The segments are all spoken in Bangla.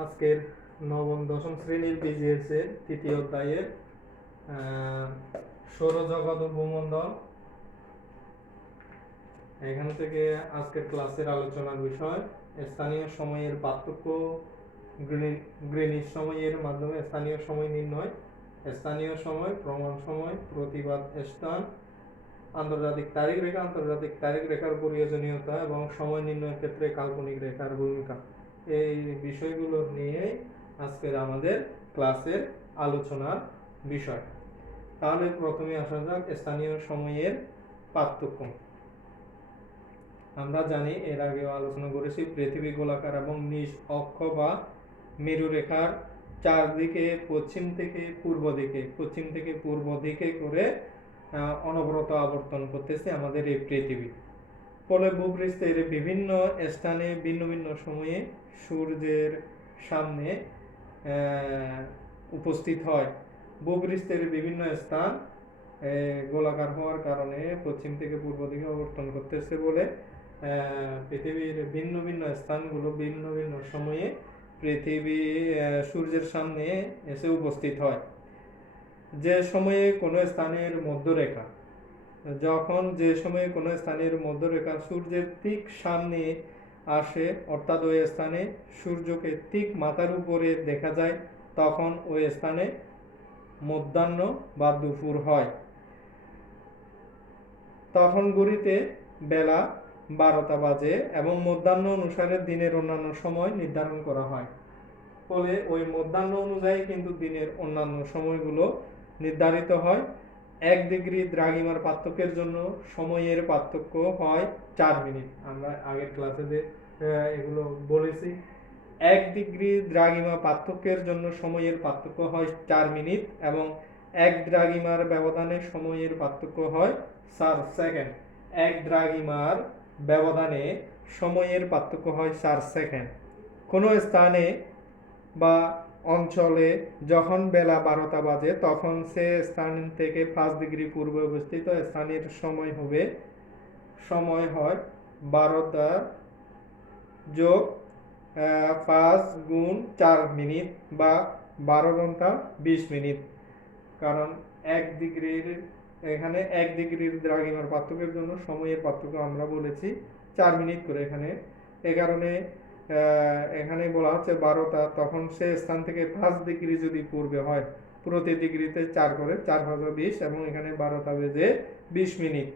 আজকের নবম দশম শ্রেণীর বিজিএস এর তৃতীয় অধ্যায়ের সৌরজগৎ ও ভূমণ্ডল, এখান থেকে আজকের ক্লাসের আলোচনার বিষয় স্থানীয় সময়ের পার্থক্য, গ্রিনিচ সময়ের মাধ্যমে স্থানীয় সময় নির্ণয়, স্থানীয় সময়, প্রমাণ সময়, প্রতিবাদ স্থান, আন্তর্জাতিক তারিখ রেখার প্রয়োজনীয়তা এবং সময় নির্ণয়ের ক্ষেত্রে কাল্পনিক রেখার ভূমিকা। এই বিষয়গুলো নিয়ে আজকের আমাদের ক্লাসের আলোচনার বিষয়। তাহলে প্রথমে আসা যাক স্থানীয় সময়ের পার্থক্য। আমরা জানি, এর আগেও আলোচনা করেছি, পৃথিবী গোলাকার এবং নিজ অক্ষ বা মেরুরেখার চারদিকে পশ্চিম থেকে পূর্ব দিকে করে অনবরত আবর্তন করতেছে আমাদের এই পৃথিবী। ফলে ভূপৃষ্ঠের বিভিন্ন স্থানে ভিন্ন ভিন্ন সময়ে সূর্যের সামনে উপস্থিত হয়। ভূপৃষ্ঠের বিভিন্ন স্থান গোলাকার হওয়ার কারণে পশ্চিম থেকে পূর্ব দিকে আবর্তন করতেছে বলে পৃথিবীর ভিন্ন ভিন্ন স্থানগুলো ভিন্ন ভিন্ন সময়ে পৃথিবী সূর্যের সামনে এসে উপস্থিত হয়। যে সময়ে কোনো স্থানের মধ্যরেখা সূর্যের ঠিক সামনে আসে, অর্থাৎ ওই স্থানে সূর্যকে ঠিক মাথার উপরে দেখা যায়, তখন ওই স্থানে মধ্যাহ্ন বা দুপুর হয়। তখন ঘড়িতে বেলা 12টা বাজে এবং মধ্যাহ্ন অনুসারে দিনের অন্যান্য সময় নির্ধারণ করা হয়। ফলে ওই মধ্যাহ্ন অনুযায়ী কিন্তু দিনের অন্যান্য সময়গুলো নির্ধারিত হয়। 1 ডিগ্রি দ্রাঘিমার পার্থক্যের জন্য সময়ের পার্থক্য হয় 4 মিনিট। আমরা আগের ক্লাসে এগুলো বলেছি। 1 ডিগ্রি দ্রাঘিমা পার্থক্যের জন্য সময়ের পার্থক্য হয় 4 মিনিট এবং 1 দ্রাঘিমার ব্যবধানে সময়ের পার্থক্য হয় 4 সেকেন্ড। 1 দ্রাঘিমার ব্যবধানে সময়ের পার্থক্য হয় 4 সেকেন্ড। কোনো স্থানে বা অঞ্চলে যখন বেলা 12টা বাজে, তখন সে স্থান থেকে 5 ডিগ্রি পূর্বে অবস্থিত স্থানের সময় হয় 12টা যোগ 5 গুণ 4 মিনিট বা 12 ঘন্টা 20 মিনিট। কারণ 1 ডিগ্রির দ্রাঘিমার পার্থক্যের জন্য সময়ের পার্থক্য আমরা বলেছি 4 মিনিট করে। এখানে বলা হচ্ছে 12টা, তখন সে স্থান থেকে 5 ডিগ্রি যদি পূর্বে হয়, প্রতি ডিগ্রিতে 4 করে 4 × 20 এবং এখানে 12টা বেজে 20 মিনিট।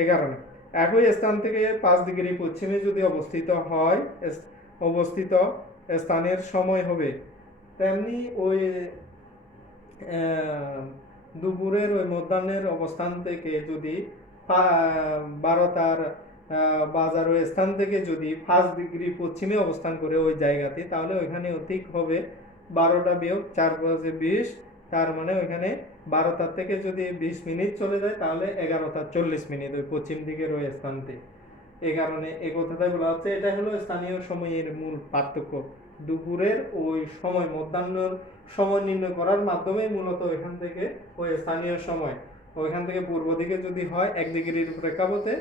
এই কারণে একই স্থান থেকে 5 ডিগ্রি পশ্চিমে যদি অবস্থিত স্থানের সময় হবে, তেমনি ওই দুপুরের ওই মধ্যাহ্নের অবস্থান থেকে যদি 12টার বাজার ওই স্থান থেকে যদি 5 ডিগ্রি পশ্চিমে অবস্থান করে ওই জায়গাতে, তাহলে ওইখানে ঠিক হবে 12টা বিয়োগ 4 বাজে 20। তার মানে ওইখানে 12টার থেকে যদি 20 মিনিট চলে যায়, তাহলে 11টা 40 মিনিট ওই পশ্চিম দিকের ওই স্থানতে। এই কারণে এই কথাটাই বলা হচ্ছে, এটা হলো স্থানীয় সময়ের মূল পার্থক্য। দুপুরের ওই সময়, মধ্যাহ্নের সময় নির্ণয় করার মাধ্যমে মূলত ওইখান থেকে ওই স্থানীয় সময় ওইখান থেকে পূর্ব দিকে যদি হয় 1 ডিগ্রির প্রেক্ষাপটে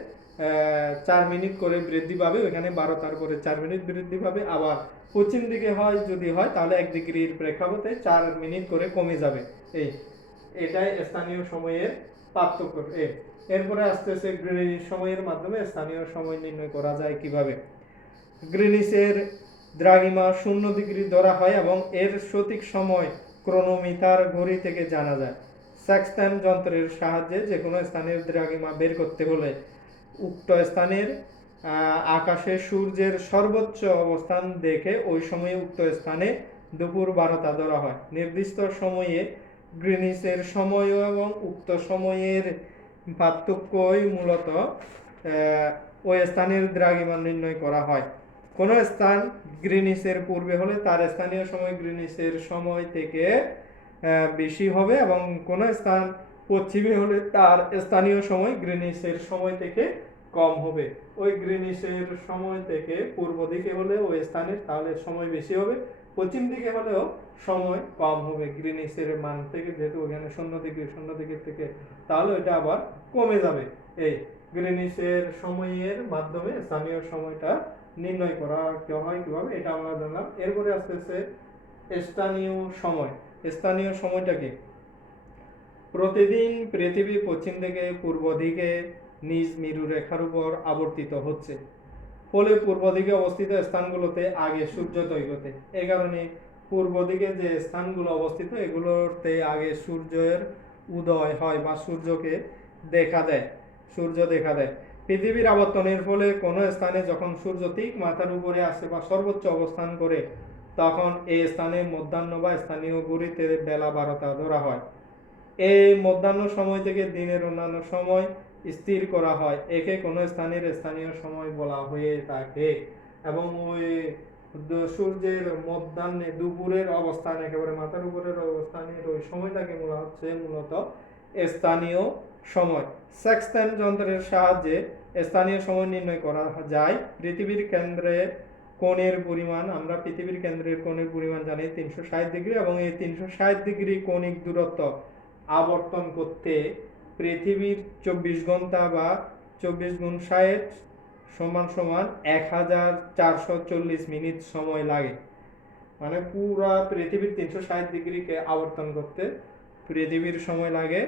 4 মিনিট করে বৃদ্ধি পাবে, ওইখানে 12টার করে 4 মিনিট বৃদ্ধি পাবে। আবার পশ্চিম দিকে যদি হয় তাহলে 1 ডিগ্রির প্রেক্ষাপটে 4 মিনিট করে কমে যাবে। এটাই স্থানীয় সময়ের পার্থক্য। এরপরে আসতেছে গ্রিনিচ সময়ের মাধ্যমে স্থানীয় সময় নির্ণয় করা যায় কিভাবে। গ্রিনিচের দ্রাঘিমা 0 ডিগ্রি ধরা হয় এবং এর সঠিক সময় ক্রোনোমিটার ঘড়ি থেকে জানা যায়। সেক্সট্যান্ট যন্ত্রের সাহায্যে যে কোনো স্থানের দ্রাঘিমা বের করতে হলে উক্ত স্থানের আকাশে সূর্যের সর্বোচ্চ অবস্থান দেখে ওই সময়ে উক্ত স্থানে দুপুর 12টা ধরা হয়। নির্দিষ্ট সময়ে গ্রিনিচের সময় এবং উক্ত সময়ের পার্থক্যই মূলত ওই স্থানের দ্রাঘিমা নির্ণয় করা হয়। কোনো স্থান গ্রিনিচের পূর্বে হলে তার স্থানীয় সময় গ্রিনিচের সময় থেকে বেশি হবে এবং কোনো স্থান পশ্চিমে হলে তার স্থানীয় সময় গ্রিনিচের সময় থেকে কম হবে। ওই গ্রিনিচের সময় থেকে পূর্ব দিকে হলে ওই স্থানের তাহলে সময় বেশি হবে, পশ্চিম দিকে হলেও সময় কম হবে গ্রিনিচের মান থেকে, যেহেতু ওখানে 0 ডিগ্রি থেকে, তাহলে ওইটা আবার কমে যাবে। গ্রিনিচের সময়ের মাধ্যমে স্থানীয় সময়টা নির্ণয় করা হয় কিভাবে, এটা আমরা জানলাম। এরপরে আসতেছে স্থানীয় সময়। স্থানীয় সময়টা কি? প্রতিদিন পৃথিবী পশ্চিম থেকে পূর্ব দিকে নিজ মেরু রেখার উপর আবর্তিত হচ্ছে, ফলে পূর্ব দিকে অবস্থিত স্থানগুলোতে আগে সূর্যোদয় ঘটে। এই কারণে পূর্ব দিকে যে স্থানগুলো অবস্থিত এগুলোতে আগে সূর্যের উদয় হয় বা সূর্যকে দেখা দেয়, সূর্য দেখা দেয়। পৃথিবীর আবর্তনের ফলে কোনো স্থানে যখন সূর্য ঠিক মাথার উপরে আসে বা সর্বোচ্চ অবস্থান করে, তখন এই স্থানে মধ্যাহ্ন বা স্থানীয় ঘড়িতে বেলা 12টা ধরা হয়। এই মধ্যাহ্ন সময় থেকে দিনের অন্যান্য সময় স্থির করা হয়, একে কোনো স্থানের স্থানীয় সময় বলা হয়ে থাকে। এবং ওই সূর্যের মধ্যাহ্নে দুপুরের অবস্থান, একেবারে মাথার উপরের অবস্থানের ওই সময়টাকে বলা হচ্ছে মূলত স্থানীয় সময়। সেক্সট্যান্ট যন্ত্রের সাহায্যে স্থানীয় সময় নির্ণয় করা যায়। পৃথিবীর কেন্দ্রে কোণের পরিমাণ, আমরা পৃথিবীর কেন্দ্রের কোণের পরিমাণ জানি 360 ডিগ্রি, এবং এই 360 ডিগ্রি কৌণিক দূরত্ব আবর্তন করতে পৃথিবীর 24 ঘন্টা বা 24 গুণ 60 সমান সমান 1440 মিনিট সময় লাগে। মানে পুরা পৃথিবীর 360 ডিগ্রিকে আবর্তন করতে পৃথিবীর সময় লাগে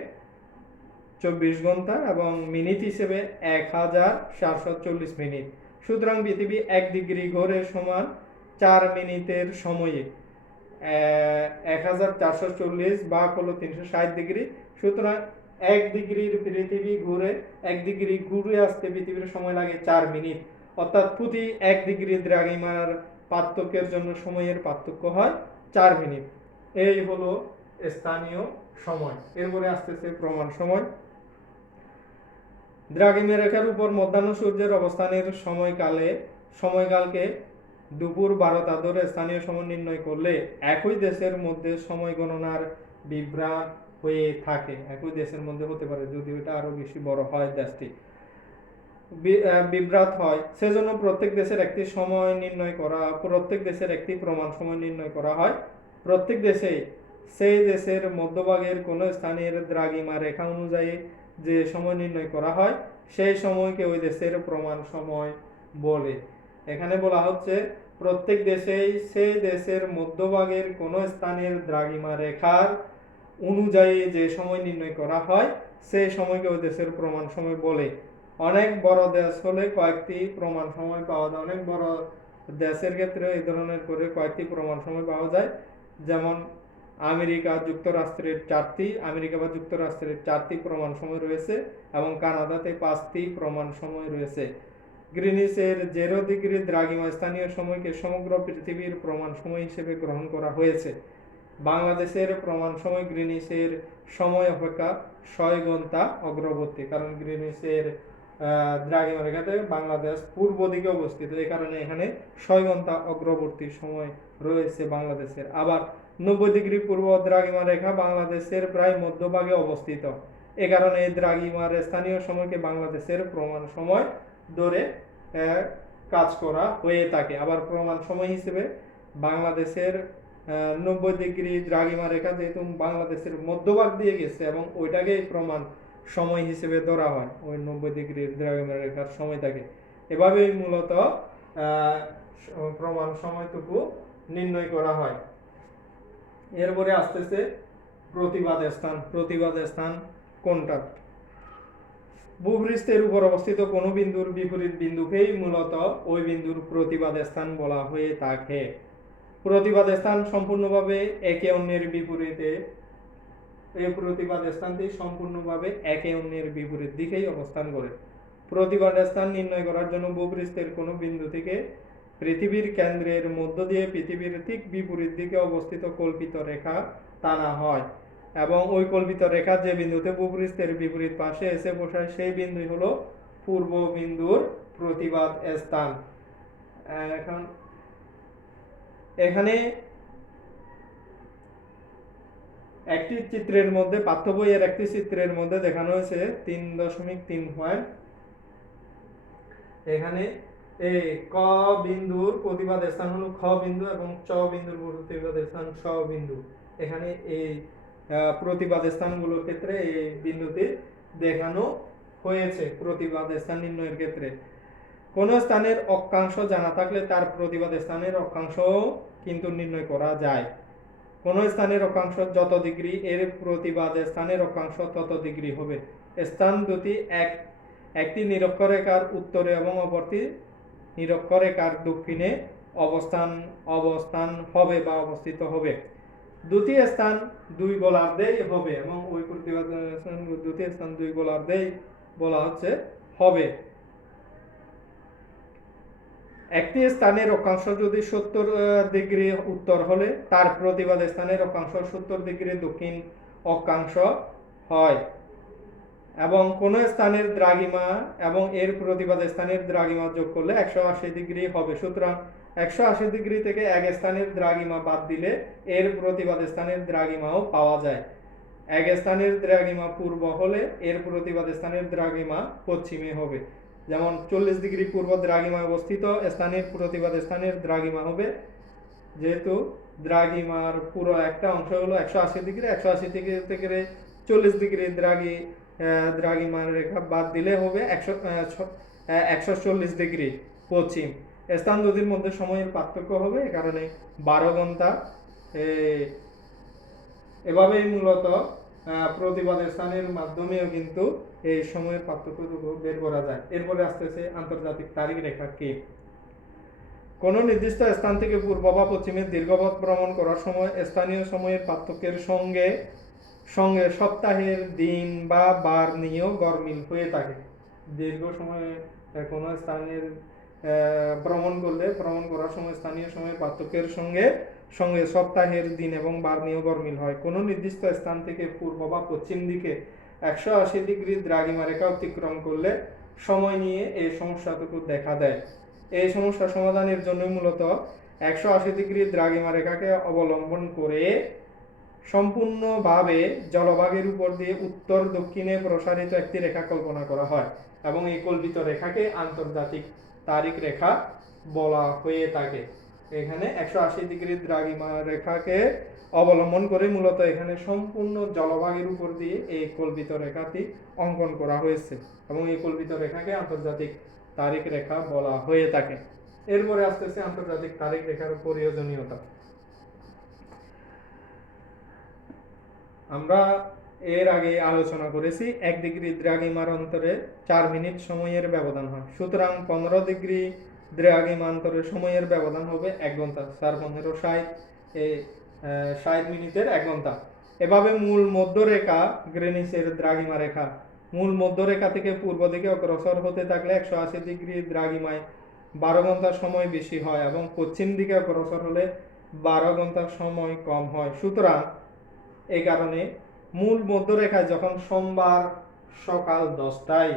24 ঘন্টা এবং মিনিট হিসেবে 1440 মিনিট। সুতরাং পৃথিবী 1 ডিগ্রি ঘোরে সমান 4 মিনিটের সময়ে 1440 ভাগ হলো 360 ডিগ্রি। সুতরাং 1 ডিগ্রির পৃথিবী ঘুরে 1 ডিগ্রি ঘুরে আসতে পৃথিবীর সময় লাগে 4 মিনিট। অর্থাৎ প্রতি 1 ডিগ্রি দ্রাঘিমার পার্থক্যের জন্য সময়ের পার্থক্য হয় 4 মিনিট। এই হলো স্থানীয় সময়। এরপরে আসতেছে প্রমাণ সময়। দ্রাঘিমা রেখার উপর মধ্যাহ্ন সূর্যের অবস্থানের সময়কালকে দুপুর 12টা ধরে স্থানীয় সময় নির্ণয় করলে একই দেশের মধ্যে সময় গণনার বিভ্রাট হয়ে থাকে। একই দেশের মধ্যে হতে পারে, যদি এটা আরো বেশি বড় হয় দেশটি, বিভ্রাট হয়। সেজন্য প্রত্যেক দেশের একটি প্রমাণ সময় নির্ণয় করা হয়। প্রত্যেক দেশে সেই দেশের মধ্যভাগের কোন স্থানের দ্রাঘিমা রেখা অনুযায়ী যে সময় নির্ণয় করা হয় সেই সময়কে ওই দেশের প্রমাণ সময় বলে। এখানে বলা হচ্ছে প্রত্যেক দেশেই সেই দেশের মধ্যভাগের কোন স্থানের দ্রাঘিমা রেখার অনুযায়ী যে সময় নির্ণয় করা হয় সেই সময়কে ওই দেশের প্রমাণ সময় বলে। অনেক বড় দেশ হলে কয়েকটি প্রমাণ সময় পাওয়া যায়। অনেক বড় দেশের ক্ষেত্রে এই ধরনের করে কয়েকটি প্রমাণ সময় পাওয়া যায়। যেমন আমেরিকা বা যুক্তরাষ্ট্রের 4টি প্রমাণ সময় রয়েছে এবং কানাডাতে 5টি প্রমাণ সময় রয়েছে। গ্রিনিচের 0 ডিগ্রি দ্রাঘিমা স্থানীয় সময়কে সমগ্র পৃথিবীর প্রমাণ সময় হিসেবে গ্রহণ করা হয়েছে। বাংলাদেশের প্রমাণ সময় গ্রিনিচের সময় অপেক্ষা 6 ঘন্টা অগ্রবর্তী, কারণ গ্রিনিচের দ্রাঘিমা রেখাতে বাংলাদেশ পূর্ব দিকে অবস্থিত, এই কারণে এখানে 6 ঘন্টা অগ্রবর্তী সময় রয়েছে বাংলাদেশের। আবার 90 ডিগ্রি পূর্ব দ্রাঘিমা রেখা বাংলাদেশের প্রায় মধ্যভাগে অবস্থিত, এ কারণে এই দ্রাঘিমার স্থানীয় সময়কে বাংলাদেশের প্রমাণ সময় ধরে কাজ করা হয়ে থাকে। আবার প্রমাণ সময় হিসেবে বাংলাদেশের 90 ডিগ্রি দ্রাঘিমা রেখা যেহেতু বাংলাদেশের মধ্যভাগ দিয়ে গেছে এবং ওইটাকে প্রমাণ সময় হিসেবে ধরা হয়, ওই 90 ডিগ্রির দ্রাঘিমা রেখার সময়টাকে। এভাবেই মূলত প্রমাণ সময়টুকু নির্ণয় করা হয়। এরপরে আসতেছে প্রতিবাদ স্থান। প্রতিবাদ স্থান কোনটা? ভূপৃষ্ঠের উপর অবস্থিত কোনো বিন্দুর বিপরীত বিন্দুকেই মূলত ওই বিন্দুর প্রতিবাদ স্থান বলা হয়ে থাকে। প্রতিবাদ স্থান সম্পূর্ণভাবে একে অন্যের বিপরীতে, এই প্রতিবাদ স্থানটি সম্পূর্ণভাবে একে অন্যের বিপরীত দিকেই অবস্থান করে। প্রতিবাদ স্থান নির্ণয় করার জন্য ভূপৃষ্ঠের কোনো বিন্দু থেকে পৃথিবীর কেন্দ্রের মধ্য দিয়ে পৃথিবীর ঠিক বিপরীত দিকে অবস্থিত কল্পিত রেখা টানা হয় এবং ওই কল্পিত রেখা যে বিন্দুতে ভূপৃষ্ঠের বিপরীত পাশে এসে বসায় সেই বিন্দুই হলো পূর্ব বিন্দুর প্রতিবাদ স্থান। এখন এখানে একটি চিত্রের মধ্যে, পাঠ্য বইয়ের একটি চিত্রের মধ্যে দেখানো হয়েছে 3.3 পয়েন্ট। এখানে এই ক বিন্দুর প্রতিবাদ স্থান হলো খ বিন্দু এবং চ বিন্দুর প্রতিবাদ স্থান ছ বিন্দু। এখানে এই প্রতিবাদ স্থানগুলোর ক্ষেত্রে এই বিন্দুতে দেখানো হয়েছে প্রতিবাদ স্থান নির্ণয়ের ক্ষেত্রে। কোন স্থানের অক্ষাংশ জানা থাকলে তার প্রতিবাদ স্থানের অক্ষাংশ কিন্তু নির্ণয় করা যায়। কোন স্থানের অক্ষাংশ যত ডিগ্রি এর প্রতিবাদ স্থানের অক্ষাংশ তত ডিগ্রি হবে। স্থান দুটি একটি নিরক্ষরেখার উত্তরে এবং অপরটি নিরক্ষরেখার দক্ষিণে অবস্থান হবে বা অবস্থিত হবে। দুটি স্থান দুই গোলার্ধেই হবে এবং ওই প্রতিবাদ দুটি স্থান দুই গোলার্ধেই বলা হচ্ছে হবে। একটি স্থানের অক্ষাংশ যদি 70 ডিগ্রি উত্তর হলে তার প্রতিবাদ স্থানের অক্ষাংশ 70 ডিগ্রি দক্ষিণ অক্ষাংশ হয় এবং কোন স্থানের দ্রাঘিমা এবং এর প্রতিবাদ স্থানের দ্রাঘিমা যোগ করলে 180 ডিগ্রি হবে। সুতরাং 180 ডিগ্রি থেকে এক স্থানের দ্রাঘিমা বাদ দিলে এর প্রতিবাদ স্থানের দ্রাঘিমাও পাওয়া যায়। এক স্থানের দ্রাঘিমা পূর্ব হলে এর প্রতিবাদ স্থানের দ্রাঘিমা পশ্চিমে হবে। যেমন 40 ডিগ্রি পূর্ব দ্রাঘিমায় অবস্থিত স্থানের প্রতিবাদ স্থানের দ্রাঘিমা হবে, যেহেতু দ্রাঘিমার পুরো একটা অংশ হলো 180 ডিগ্রি, 180 ডিগ্রি থেকে 40 ডিগ্রি দ্রাঘিমার রেখা বাদ দিলে হবে 140 ডিগ্রি পশ্চিম। স্থান দুটির মধ্যে সময়ের পার্থক্য হবে, এ কারণে 12 ঘন্টা। এভাবেই মূলত প্রতিবাদ স্থানের মাধ্যমেও কিন্তু এই সময়ের পার্থক্যটুকু বের করা যায়। এরপরে আসতেছে আন্তর্জাতিক তারিখ রেখা কি। কোনো নির্দিষ্ট স্থান থেকে পূর্ব বা পশ্চিমে দীর্ঘপথ ভ্রমণ করার সময় স্থানীয় সময়ের পার্থক্যের সঙ্গে সঙ্গে সপ্তাহের দিন বা বার নিয়েও গরমিল হয়ে থাকে। দীর্ঘ সময়ে কোনো স্থানের ভ্রমণ করার সময় স্থানীয় সময়ের পার্থক্যের সঙ্গে সঙ্গে সপ্তাহের দিন এবং বার নিয়েও গরমিল হয়। কোনো নির্দিষ্ট স্থান থেকে পূর্ব বা পশ্চিম দিকে 180 ডিগ্রি দ্রাঘিমা রেখা অতিক্রম করলে সময় নিয়ে এই সমস্যাটুকু দেখা দেয়। এই সমস্যা সমাধানের জন্য মূলত 180 ডিগ্রি দ্রাঘিমা রেখাকে অবলম্বন করে সম্পূর্ণভাবে জলভাগের উপর দিয়ে উত্তর দক্ষিণে প্রসারিত একটি রেখা কল্পনা করা হয় এবং এই কল্পিত রেখাকে আন্তর্জাতিক তারিখ রেখা বলা হয়ে থাকে। এখানে 180 ডিগ্রি দ্রাঘিমা রেখাকে অবলম্বন করে মূলত এখানে সম্পূর্ণ জলভাগের উপর দিয়ে এই কল্পিত রেখাটি অঙ্কন করা হয়েছে এবং এই কল্পিত রেখাকে আন্তর্জাতিক তারিখ রেখা বলা হয়ে থাকে। এরপরে আসতেছে আন্তর্জাতিক তারিখ রেখার প্রয়োজনীয়তা। আমরা এর আগে আলোচনা করেছি 1 ডিগ্রি দ্রাঘিমার অন্তরে 4 মিনিট সময়ের ব্যবধান হয়। সুতরাং 15 ডিগ্রি দ্রাঘিমান্তরে সময়ের ব্যবধান হবে 1 ঘন্টা। 4 15 60 মিনিটের 1 ঘন্টা। এভাবে মূল মধ্যরেখা গ্রিনিচের দ্রাঘিমা রেখা মূল মধ্যরেখা থেকে পূর্ব দিকে অগ্রসর হতে থাকলে 180 ডিগ্রি দ্রাঘিমায় 12 ঘন্টা সময় বেশি হয় এবং পশ্চিম দিকে অগ্রসর হলে 12 ঘন্টা সময় কম হয়। সুতরাং এই কারণে মূল মধ্যরেখায় যখন সোমবার সকাল 10টায়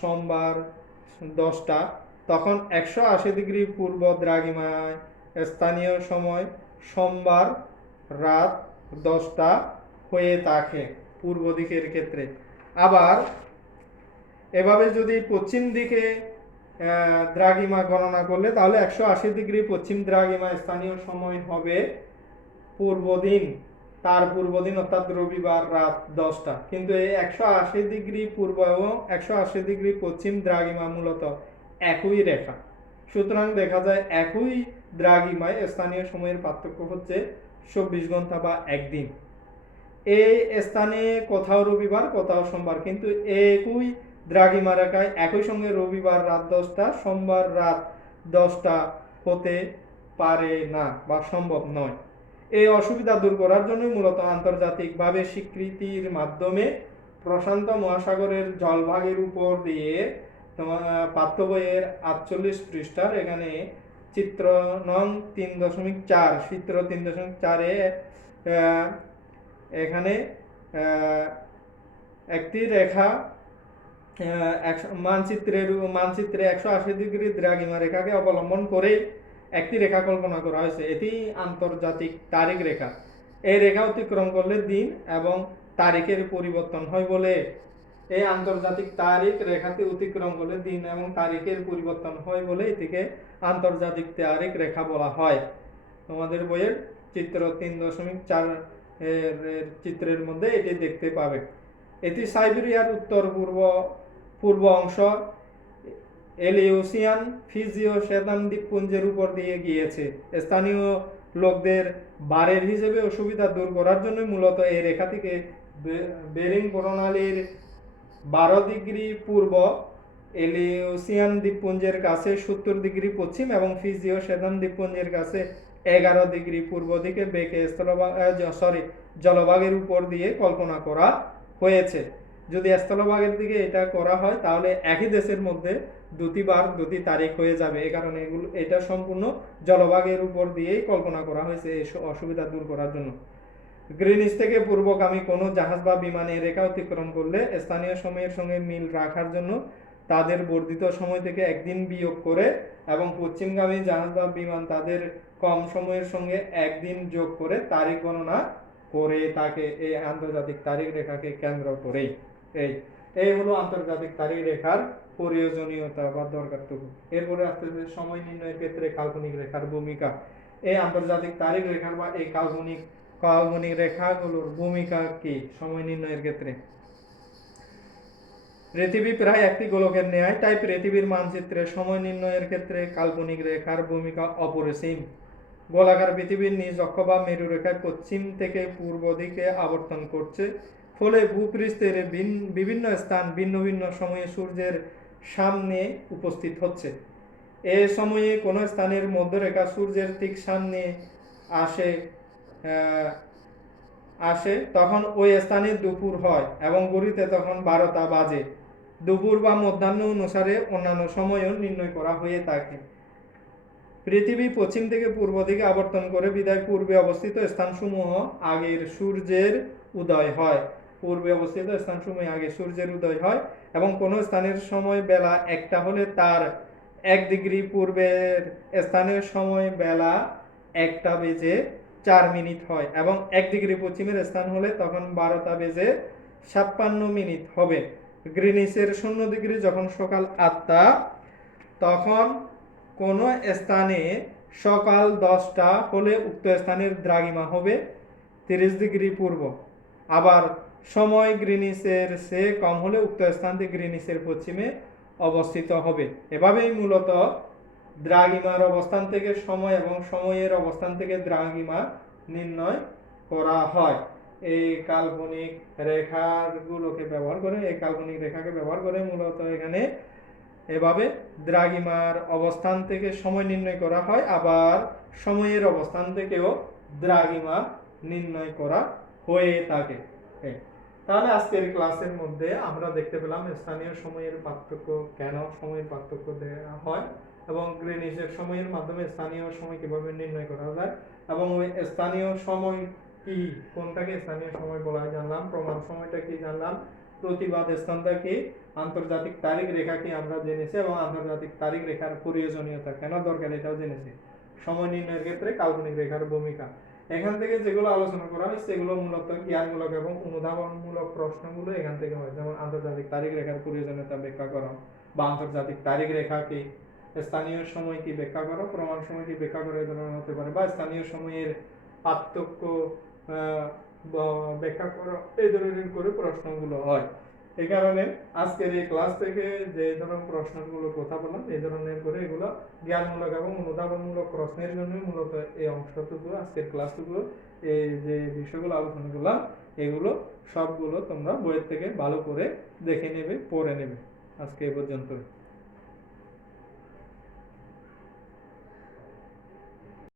সোমবার 10টা তখন 180 ডিগ্রি পূর্ব দ্রাঘিমায় স্থানীয় সময় সোমবার রাত 10টা হয়ে থাকে পূর্ব দিকের ক্ষেত্রে। আবার এভাবে যদি পশ্চিম দিকে দ্রাঘিমা গণনা করলে তাহলে 180 ডিগ্রি পশ্চিম দ্রাঘিমা স্থানীয় সময় হবে তার পূর্ব দিন অর্থাৎ রবিবার রাত 10টা। কিন্তু এই 180 ডিগ্রি পূর্ব এবং 180 ডিগ্রি পশ্চিম দ্রাঘিমা মূলত একই রেখা। সুতরাং দেখা যায় একই দ্রাঘিমায় স্থানীয় সময়ের পার্থক্য হচ্ছে 24 ঘন্টা বা একদিন। এই স্থানে কোথাও রবিবার কোথাও সোমবার, কিন্তু একই দ্রাঘিমা রেখায় একই সঙ্গে রবিবার রাত 10টা সোমবার রাত 10টা হতে পারে না বা সম্ভব নয়। এই অসুবিধা দূর করার জন্য মূলত আন্তর্জাতিকভাবে স্বীকৃতির মাধ্যমে প্রশান্ত মহাসাগরের জলভাগের উপর দিয়ে পাঠ্য বইয়ের 48 পৃষ্ঠার এখানে চিত্র নং 3.4 চিত্র 3.4 এখানে একটি রেখা মানচিত্রে 180 ডিগ্রি দ্রাঘিমা রেখাকে অবলম্বন করে একটি রেখা কল্পনা করা হয়েছে। এটি আন্তর্জাতিক তারিখ রেখা। এই রেখা অতিক্রম করলে দিন এবং তারিখের পরিবর্তন হয় বলে এই আন্তর্জাতিক তারিখ রেখাতে অতিক্রম করলে দিন এবং তারিখের পরিবর্তন হয় বলে এটিকে আন্তর্জাতিক তারিখ রেখা বলা হয়। তোমাদের বইয়ের চিত্র 3.4 চিত্রের মধ্যে এটি দেখতে পাবে। এটি সাইবেরিয়ার উত্তর পূর্ব অংশ, এলিউসিয়ান, ফিজি ও শেতান দ্বীপপুঞ্জের উপর দিয়ে গিয়েছে। স্থানীয় লোকদের বারের হিসেবে অসুবিধা দূর করার জন্য মূলত এই রেখাটিকে বেরিং প্রণালীর 12 ডিগ্রি পূর্ব, এলিউসিয়ান দ্বীপপুঞ্জের কাছে 70 ডিগ্রি পশ্চিম এবং ফিজি ও শেতান দ্বীপপুঞ্জের কাছে 11 ডিগ্রি পূর্ব দিকে বেঁকে জলভাগের উপর দিয়ে কল্পনা করা হয়েছে। যদি স্থলভাগের দিকে এটা করা হয় তাহলে একই দেশের মধ্যে দুটি তারিখ হয়ে যাবে। এই কারণে এটা সম্পূর্ণ জলভাগের উপর দিয়েই কল্পনা করা হয়েছে এই অসুবিধা দূর করার জন্য। গ্রিনিচ থেকে পূর্বগামী কোনো জাহাজ বা বিমানে রেখা অতিক্রম করলে স্থানীয় সময়ের সঙ্গে মিল রাখার জন্য তাদের বর্ধিত সময় থেকে একদিন বিয়োগ করে এবং পশ্চিমগামী জাহাজ বা বিমান তাদের কম সময়ের সঙ্গে একদিন যোগ করে তারিখ গণনা করে থাকে। এই আন্তর্জাতিক তারিখ রেখাকে কেন্দ্র করেই এই হলো আন্তর্জাতিক তারিখ রেখার প্রয়োজনীয়তা বা দরকারটুকু। এরপরে আসতেছে সময় নির্ণয়ের ক্ষেত্রে কাল্পনিক রেখার ভূমিকা। এই আন্তর্জাতিক তারিখ রেখার বা এই কাল্পনিক রেখাগুলোর ভূমিকা কি সময় নির্ণয়ের ক্ষেত্রে? পৃথিবী প্রায় একটি গোলকের ন্যায়, তাই পৃথিবীর মানচিত্রে সময় নির্ণয়ের ক্ষেত্রে কাল্পনিক রেখার ভূমিকা অপরিসীম। গোলাকার পৃথিবীর নিজ অক্ষ বা মেরুরেখায় পশ্চিম থেকে পূর্ব দিকে আবর্তন করছে, ফলে ভূপৃষ্ঠের বিভিন্ন স্থান ভিন্ন ভিন্ন সময়ে সূর্যের সামনে উপস্থিত হচ্ছে। এ সময়ে কোনো স্থানের মধ্যরেখা সূর্যের ঠিক সামনে আসে তখন ওই স্থানে দুপুর হয় এবং ঘড়িতে তখন 12টা বাজে। দুপুর বা মধ্যাহ্ন অনুসারে অন্যান্য সময়ও নির্ণয় করা হয়ে থাকে। পৃথিবী পশ্চিম থেকে পূর্ব দিকে আবর্তন করে বিদায় পূর্বে অবস্থিত স্থানসমূহ আগের সূর্যের উদয় হয়। পূর্বে অবস্থিত স্থানসমূহে আগে সূর্যের উদয় হয় এবং কোনো স্থানের সময় বেলা 1টা হলে তার 1 ডিগ্রি পূর্বের স্থানের সময় বেলা 1টা বেজে 4 মিনিট হয় এবং 1 ডিগ্রি পশ্চিমের স্থান হলে তখন 12টা বেজে 56 মিনিট হবে। গ্রিনিচের 0 ডিগ্রি যখন সকাল 8টা, তখন কোনো স্থানে সকাল 10টা হলে উক্ত স্থানের দ্রাঘিমা হবে 30 ডিগ্রি পূর্ব। আবার সময় গ্রিনিচের চেয়ে কম হলে উক্ত স্থানটি গ্রিনিচের পশ্চিমে অবস্থিত হবে। এভাবেই মূলত দ্রাঘিমার অবস্থান থেকে সময় এবং সময়ের অবস্থান থেকে দ্রাঘিমা নির্ণয় করা হয়। এই কাল্পনিক রেখাগুলোকে ব্যবহার করে, এই কাল্পনিক রেখাকে ব্যবহার করে মূলত এখানে এভাবে দ্রাঘিমার অবস্থান থেকে সময় নির্ণয় করা হয়, আবার সময়ের অবস্থান থেকেও দ্রাঘিমা নির্ণয় করা হয়ে থাকে। তাহলে আজকের ক্লাসের মধ্যে আমরা দেখতে পেলাম স্থানীয় সময়ের পার্থক্য, কেন সময়ের পার্থক্য দেওয়া হয় এবং গ্রিনিচের সময়ের মাধ্যমে স্থানীয় সময় কিভাবে নির্ণয় করা যায় এবং ওই স্থানীয় সময় কি, কোনটাকে স্থানীয় সময় বলা হয় জানলাম, প্রমাণ সময়টা কি জানলাম, প্রতিবাদ স্থানটা কি, আন্তর্জাতিক তারিখ রেখা কি আমরা জেনেছি এবং আন্তর্জাতিক তারিখ রেখার প্রয়োজনীয়তা কেন দরকার এটাও জেনেছি। সময় নির্ণয়ের ক্ষেত্রে কাল্পনিক রেখার ভূমিকা। এখান থেকে যেগুলো আলোচনা করা হয় সেগুলো মূলত জ্ঞানমূলক এবং অনুধাবনমূলক প্রশ্নগুলো এখান থেকে হয়, যেমন আন্তর্জাতিক তারিখ রেখার প্রয়োজনীয়তা ব্যাখ্যা করা বা আন্তর্জাতিক তারিখ রেখা কি, স্থানীয় সময় কি ব্যাখ্যা করো, প্রমাণ সময় কি ব্যাখ্যা করে, এই ধরনের হতে পারে, বা স্থানীয় সময়ের পার্থক্য ব্যাখ্যা করো, এই ধরনের করে প্রশ্নগুলো হয়। এই কারণে আজকের এই ক্লাস থেকে যে ধরনের প্রশ্নগুলো কথা বললাম এই ধরনের করে এগুলো জ্ঞানমূলক এবং অনুধাবনমূলক প্রশ্নের জন্য মূলত এই অংশটুকু, আজকের ক্লাসটুকু, এই যে বিষয়গুলো আলোচনা করলাম এগুলো সবগুলো তোমরা বইয়ের থেকে ভালো করে দেখে নেবে, পড়ে নেবে। আজকে এই পর্যন্ত।